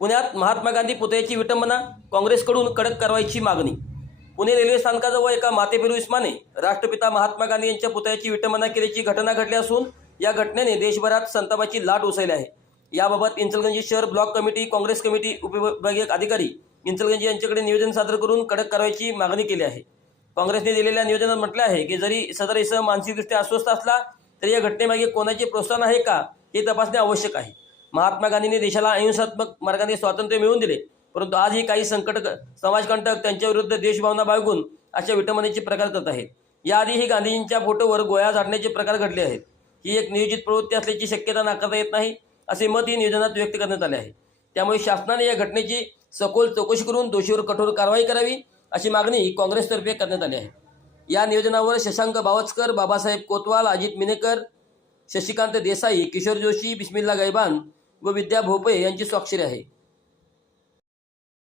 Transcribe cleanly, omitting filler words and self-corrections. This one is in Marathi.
पुण्यात महात्मा गांधी पुतळ्याची विटंबना, काँग्रेसकडून कडक कारवाईची मागणी। पुणे रेल्वे स्थानकाजवळ एका मातेपेरू इस्माने राष्ट्रपिता महात्मा गांधी यांच्या पुतळ्याची विटंबना केल्याची घटना घडली असून या घटनेने देशभरात संतापाची लाट उसळली आहे। याबाबत इंचलगंजी शहर ब्लॉक कमिटी, काँग्रेस कमिटी, उपविभागीय अधिकारी इंचलगंजी यांच्याकडे निवेदन सादर करून कडक कारवाईची मागणी केली आहे। काँग्रेसने दिलेल्या निवेदनात म्हटले आहे की जरी सदर इसम मानसिकदृष्ट्या अस्वस्थ असला तरी या घटनेमागे कोणाचे प्रोत्साहन आहे का हे तपासणे आवश्यक आहे। महात्मा गांधींनी देशाला अहिंसात्मक मार्गाने स्वातंत्र्य मिळवून दिले, परंतु आजही काही समाजकंटक त्यांच्या विरुद्ध देशभावना बाळगून अशा विटंबनेचे प्रकार करत आहेत। याआधीही गांधीजींच्या फोटोवर गोळ्या झाडण्याचे प्रकार घडले आहेत। ही एक नियोजित प्रवृत्ती असल्याची शक्यता नाकारता येत नाही, असे मत ही निवेदनात व्यक्त करण्यात आले आहे। त्यामुळे शासनाने या घटनेची सखोल चौकशी करून दोषीवर कठोर कारवाई करावी अशी मागणी काँग्रेसतर्फे करण्यात आली आहे। या निवेदनावर शशांक बावचकर, बाबासाहेब कोतवाल, अजित मिनेकर, शशिकांत देसाई, किशोर जोशी, बिस्मिल्ला गैबान व विद्या भोपळे यांची स्वाक्षरी आहे।